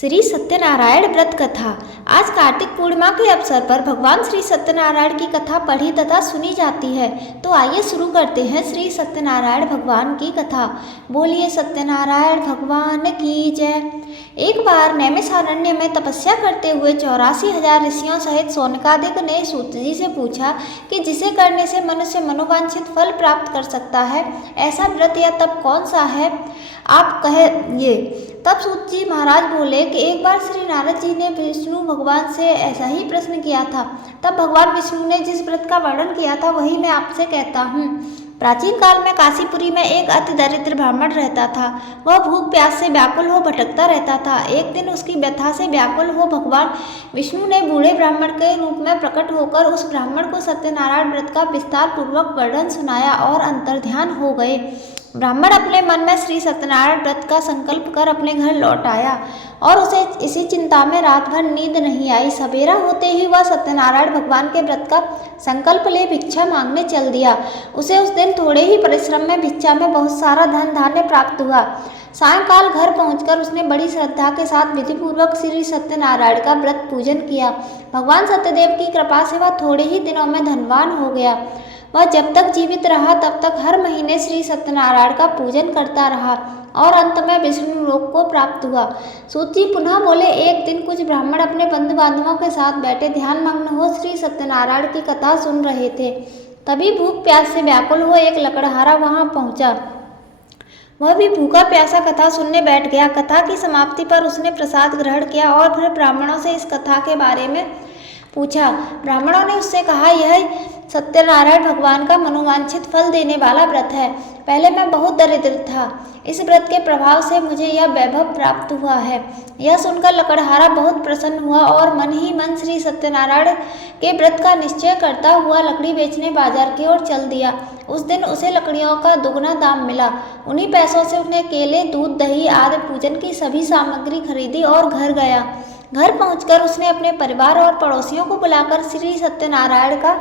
श्री सत्यनारायण व्रत कथा। आज कार्तिक पूर्णिमा के अवसर पर भगवान श्री सत्यनारायण की कथा पढ़ी तथा सुनी जाती है। तो आइए शुरू करते हैं श्री सत्यनारायण भगवान की कथा। बोलिए सत्यनारायण भगवान की जय। एक बार नैमिषारण्य में तपस्या करते हुए 84,000 ऋषियों सहित शौनकादिक ने सूत जी से पूछा कि जिसे करने से मनुष्य मनोवांछित फल प्राप्त कर सकता है, ऐसा व्रत या तप कौन सा है, आप कहिए। तब सूत जी महाराज बोले कि एक बार श्री नारद जी ने विष्णु भगवान से ऐसा ही प्रश्न किया था। तब भगवान विष्णु ने जिस व्रत का वर्णन किया था वही मैं आपसे कहता हूँ। प्राचीन काल में काशीपुरी में एक अति दरिद्र ब्राह्मण रहता था। वह भूख प्यास से व्याकुल हो भटकता रहता था। एक दिन उसकी व्यथा से व्याकुल हो भगवान विष्णु ने बूढ़े ब्राह्मण के रूप में प्रकट होकर उस ब्राह्मण को सत्यनारायण व्रत का विस्तार पूर्वक वर्णन सुनाया और अंतर्ध्यान हो गए। ब्राह्मण अपने मन में श्री सत्यनारायण व्रत का संकल्प कर अपने घर लौट आया और उसे इसी चिंता में रात भर नींद नहीं आई। सवेरा होते ही वह सत्यनारायण भगवान के व्रत का संकल्प ले भिक्षा मांगने चल दिया। उसे उस दिन थोड़े ही परिश्रम में भिक्षा में बहुत सारा धन धान्य प्राप्त हुआ। सायंकाल घर पहुंचकर उसने बड़ी श्रद्धा के साथ विधिपूर्वक श्री सत्यनारायण का व्रत पूजन किया। भगवान सत्यदेव की कृपा से वह थोड़े ही दिनों में धनवान हो गया। वह जब तक जीवित रहा तब तक हर महीने श्री सत्यनारायण का पूजन करता रहा और अंत में विष्णु लोक को प्राप्त हुआ। सूत जी पुनः बोले, एक दिन कुछ ब्राह्मण अपने बंधु बांधवों के साथ बैठे ध्यान मग्न हो श्री सत्यनारायण की कथा सुन रहे थे। तभी भूख प्यास से व्याकुल हो एक लकड़हारा वहां पहुंचा। वह भी भूखा प्यासा कथा सुनने बैठ गया। कथा की समाप्ति पर उसने प्रसाद ग्रहण किया और फिर ब्राह्मणों से इस कथा के बारे में पूछा। ब्राह्मणों ने उससे कहा, यह सत्यनारायण भगवान का मनोवांछित फल देने वाला व्रत है। पहले मैं बहुत दरिद्र था। इस व्रत के प्रभाव से मुझे यह वैभव प्राप्त हुआ है। यह सुनकर लकड़हारा बहुत प्रसन्न हुआ और मन ही मन श्री सत्यनारायण के व्रत का निश्चय करता हुआ लकड़ी बेचने बाजार की ओर चल दिया। उस दिन उसे लकड़ियों का दुगना दाम मिला। उन्हीं पैसों से उसने केले, दूध, दही आदि पूजन की सभी सामग्री खरीदी और घर गया। घर पहुंचकर उसने अपने परिवार और पड़ोसियों को बुलाकर श्री सत्यनारायण का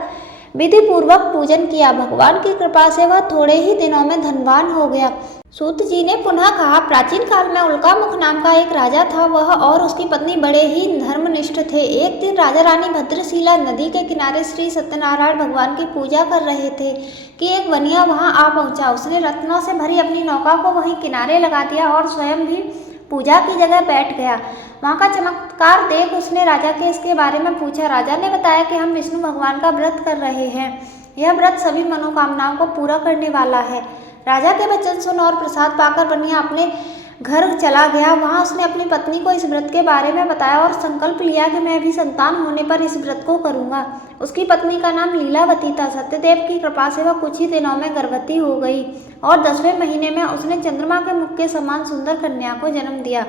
विधि पूर्वक पूजन किया। भगवान की कृपा से वह थोड़े ही दिनों में धनवान हो गया। सूत जी ने पुनः कहा, प्राचीन काल में उल्कामुख नाम का एक राजा था। वह और उसकी पत्नी बड़े ही धर्मनिष्ठ थे। एक दिन राजा रानी भद्रशिला नदी के किनारे श्री सत्यनारायण भगवान की पूजा कर रहे थे कि एक वनिया वहां आ पहुंचा। उसने रत्नों से भरी अपनी नौका को वहीं किनारे लगा दिया और स्वयं भी पूजा की जगह बैठ गया। वहाँ का चमत्कार देख उसने राजा के इसके बारे में पूछा। राजा ने बताया कि हम विष्णु भगवान का व्रत कर रहे हैं। यह व्रत सभी मनोकामनाओं को पूरा करने वाला है। राजा के वचन सुन और प्रसाद पाकर बनिया अपने घर चला गया। वहाँ उसने अपनी पत्नी को इस व्रत के बारे में बताया और संकल्प लिया कि मैं भी संतान होने पर इस व्रत को करूँगा। उसकी पत्नी का नाम लीलावती था। सत्यदेव की कृपा से वह कुछ ही दिनों में गर्भवती हो गई और 10वें महीने में उसने चंद्रमा के मुख के समान सुंदर कन्या को जन्म दिया।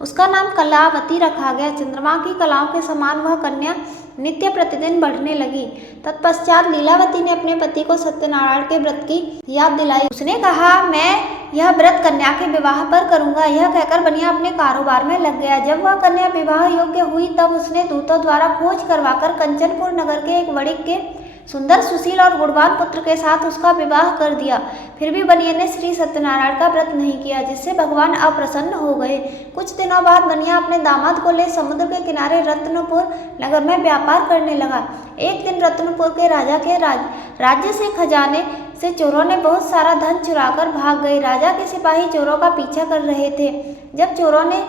उसका नाम कलावती रखा गया। चंद्रमा की कलाओं के समान वह कन्या नित्य प्रतिदिन बढ़ने लगी। तत्पश्चात लीलावती ने अपने पति को सत्यनारायण के व्रत की याद दिलाई। उसने कहा, मैं यह व्रत कन्या के विवाह पर करूंगा। यह कहकर बनिया अपने कारोबार में लग गया। जब वह कन्या विवाह योग्य हुई तब उसने दूतों द्वारा खोज करवाकर कंचनपुर नगर के एक वणिक के सुंदर, सुशील और गुणवान पुत्र के साथ उसका विवाह कर दिया। फिर भी बनिया ने श्री सत्यनारायण का व्रत नहीं किया, जिससे भगवान अप्रसन्न हो गए। कुछ दिनों बाद बनिया अपने दामाद को ले समुद्र के किनारे रत्नपुर नगर में व्यापार करने लगा। एक दिन रत्नपुर के राजा के राज्य से खजाने से चोरों ने बहुत सारा धन चुराकर भाग गए। राजा के सिपाही चोरों का पीछा कर रहे थे। जब चोरों ने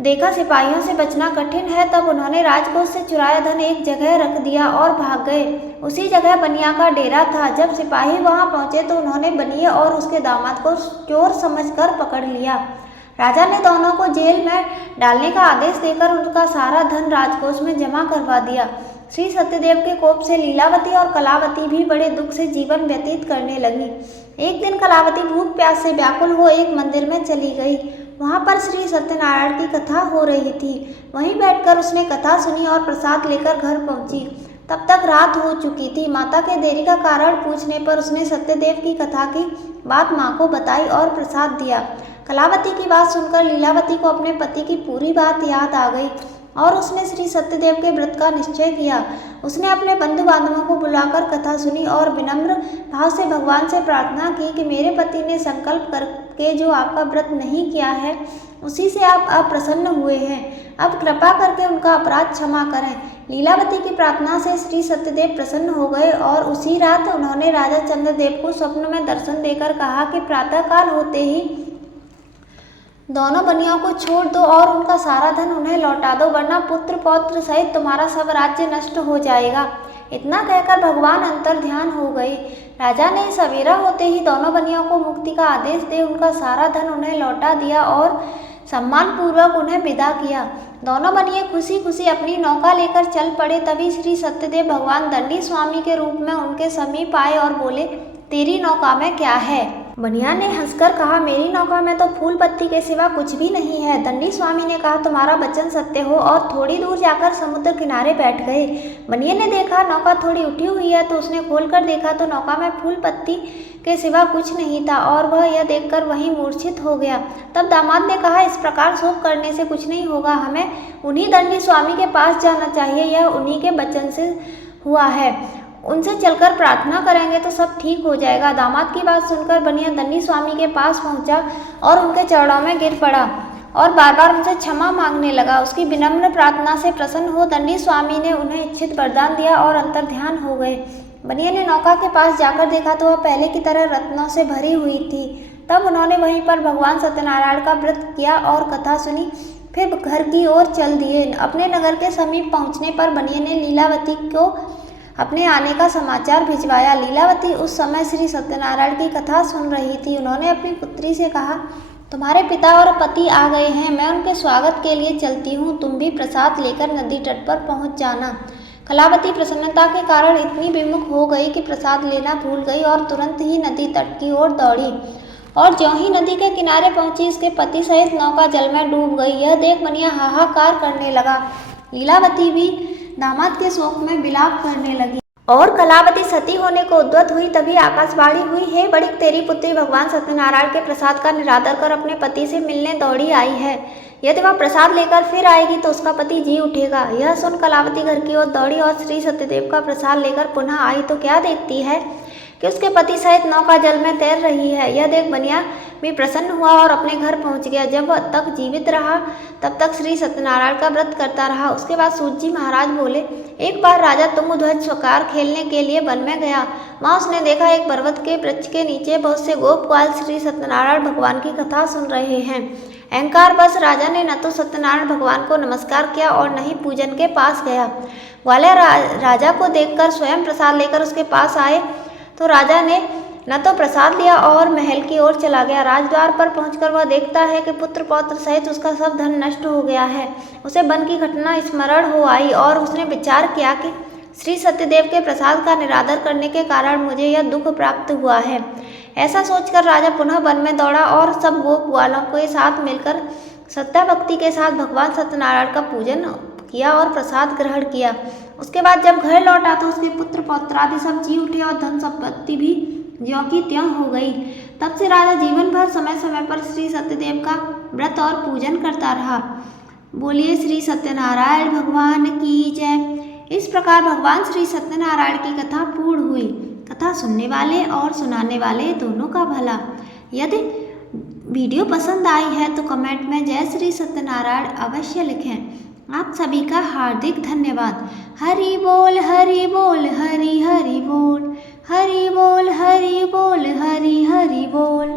देखा सिपाहियों से बचना कठिन है, तब उन्होंने राजकोष से चुराया धन एक जगह रख दिया और भाग गए। उसी जगह बनिया का डेरा था। जब सिपाही वहां पहुंचे तो उन्होंने बनिया और उसके दामाद को चोर समझकर पकड़ लिया। राजा ने दोनों को जेल में डालने का आदेश देकर उनका सारा धन राजकोष में जमा करवा दिया। श्री सत्यदेव के कोप से लीलावती और कलावती भी बड़े दुख से जीवन व्यतीत करने लगी। एक दिन कलावती भूख प्यास से व्याकुल हो एक मंदिर में चली गई। वहाँ पर श्री सत्यनारायण की कथा हो रही थी। वहीं बैठकर उसने कथा सुनी और प्रसाद लेकर घर पहुंची। तब तक रात हो चुकी थी। माता के देरी का कारण पूछने पर उसने सत्यदेव की कथा की बात माँ को बताई और प्रसाद दिया। कलावती की बात सुनकर लीलावती को अपने पति की पूरी बात याद आ गई और उसने श्री सत्यदेव के व्रत का निश्चय किया। उसने अपने बंधु बांधवों को बुलाकर कथा सुनी और विनम्र भाव से भगवान से प्रार्थना की कि मेरे पति ने संकल्प करके जो आपका व्रत नहीं किया है, उसी से आप अप्रसन्न हुए हैं। अब कृपा करके उनका अपराध क्षमा करें। लीलावती की प्रार्थना से श्री सत्यदेव प्रसन्न हो गए और उसी रात उन्होंने राजा चंद्रदेव को स्वप्न में दर्शन देकर कहा कि प्रातःकाल होते ही दोनों बनियों को छोड़ दो और उनका सारा धन उन्हें लौटा दो, वरना पुत्र पौत्र सहित तुम्हारा सब राज्य नष्ट हो जाएगा। इतना कहकर भगवान अंतर ध्यान हो गए। राजा ने सवेरा होते ही दोनों बनियों को मुक्ति का आदेश दे उनका सारा धन उन्हें लौटा दिया और सम्मान पूर्वक उन्हें विदा किया। दोनों बनिए खुशी खुशी अपनी नौका लेकर चल पड़े। तभी श्री सत्यदेव भगवान दंडी स्वामी के रूप में उनके समीप आए और बोले, तेरी नौका में क्या है? बनिया ने हंसकर कहा, मेरी नौका में तो फूल पत्ती के सिवा कुछ भी नहीं है। दंडी स्वामी ने कहा, तुम्हारा वचन सत्य हो, और थोड़ी दूर जाकर समुद्र किनारे बैठ गए। बनिया ने देखा नौका थोड़ी उठी हुई है, तो उसने खोलकर देखा तो नौका में फूल पत्ती के सिवा कुछ नहीं था और वह यह देखकर वहीं मूर्छित हो गया। तब दामाद ने कहा, इस प्रकार शोक करने से कुछ नहीं होगा, हमें उन्हीं दंडी स्वामी के पास जाना चाहिए, यह उन्हीं के वचन से हुआ है, उनसे चलकर प्रार्थना करेंगे तो सब ठीक हो जाएगा। दामाद की बात सुनकर बनिया दंडी स्वामी के पास पहुंचा और उनके चरणों में गिर पड़ा और बार बार उनसे क्षमा मांगने लगा। उसकी विनम्र प्रार्थना से प्रसन्न हो दंडी स्वामी ने उन्हें इच्छित वरदान दिया और अंतर्ध्यान हो गए। बनिया ने नौका के पास जाकर देखा तो वह पहले की तरह रत्नों से भरी हुई थी। तब उन्होंने वहीं पर भगवान सत्यनारायण का व्रत किया और कथा सुनी, फिर घर की ओर चल दिए। अपने नगर के समीप पहुंचने पर बनिया ने लीलावती को अपने आने का समाचार भिजवाया। लीलावती उस समय श्री सत्यनारायण की कथा सुन रही थी। उन्होंने अपनी पुत्री से कहा, तुम्हारे पिता और पति आ गए हैं, मैं उनके स्वागत के लिए चलती हूँ, तुम भी प्रसाद लेकर नदी तट पर पहुँच जाना। कलावती प्रसन्नता के कारण इतनी विमुख हो गई कि प्रसाद लेना भूल गई और तुरंत ही नदी तट की ओर दौड़ी और ज्यों ही नदी के किनारे पहुंची इसके पति सहित नौका जल में डूब गई। यह देख बनिया हाहाकार करने लगा। लीलावती भी दामाद के शोक में विलाप करने लगी और कलावती सती होने को उद्यत हुई। तभी आकाशवाणी हुई, हे बड़ी, तेरी पुत्री भगवान सत्यनारायण के प्रसाद का निरादर कर अपने पति से मिलने दौड़ी आई है। यदि वह प्रसाद लेकर फिर आएगी तो उसका पति जी उठेगा। यह सुन कलावती घर की ओर दौड़ी और श्री सत्यदेव का प्रसाद लेकर पुनः आई तो क्या देखती है कि उसके पति सहित नौका जल में तैर रही है। यह देख बनिया भी प्रसन्न हुआ और अपने घर पहुंच गया। जब वह तक जीवित रहा तब तक श्री सत्यनारायण का व्रत करता रहा। उसके बाद सूतजी महाराज बोले, एक बार राजा तुंगध्वज शिकार खेलने के लिए वन में गया। वहाँ उसने देखा एक पर्वत के वृक्ष के नीचे बहुत से गोपवाल श्री सत्यनारायण भगवान की कथा सुन रहे हैं। अहंकार बस राजा ने न तो सत्यनारायण भगवान को नमस्कार किया और न ही पूजन के पास गया। ग्वालियर राजा को देखकर स्वयं प्रसाद लेकर उसके पास आए तो राजा ने न तो प्रसाद लिया और महल की ओर चला गया। राजद्वार पर पहुंचकर वह देखता है कि पुत्र पौत्र सहित उसका सब धन नष्ट हो गया है। उसे वन की घटना स्मरण हो आई और उसने विचार किया कि श्री सत्यदेव के प्रसाद का निरादर करने के कारण मुझे यह दुख प्राप्त हुआ है। ऐसा सोचकर राजा पुनः वन में दौड़ा और सब गोपवालों के साथ मिलकर श्रद्धा भक्ति के साथ भगवान सत्यनारायण का पूजन किया और प्रसाद ग्रहण किया। उसके बाद जब घर लौटा तो उसके पुत्र पौत्रादि सब जी उठे और धन संपत्ति भी ज्यों की त्यों हो गई। तब से राजा जीवन भर समय समय पर श्री सत्यदेव का व्रत और पूजन करता रहा। बोलिए श्री सत्यनारायण भगवान की जय। इस प्रकार भगवान श्री सत्यनारायण की कथा पूर्ण हुई। कथा सुनने वाले और सुनाने वाले दोनों का भला। यदि वीडियो पसंद आई है तो कमेंट में जय श्री सत्यनारायण अवश्य लिखें। आप सभी का हार्दिक धन्यवाद। हरि बोल हरि बोल हरि हरि बोल, हरि बोल हरि बोल हरि हरि बोल।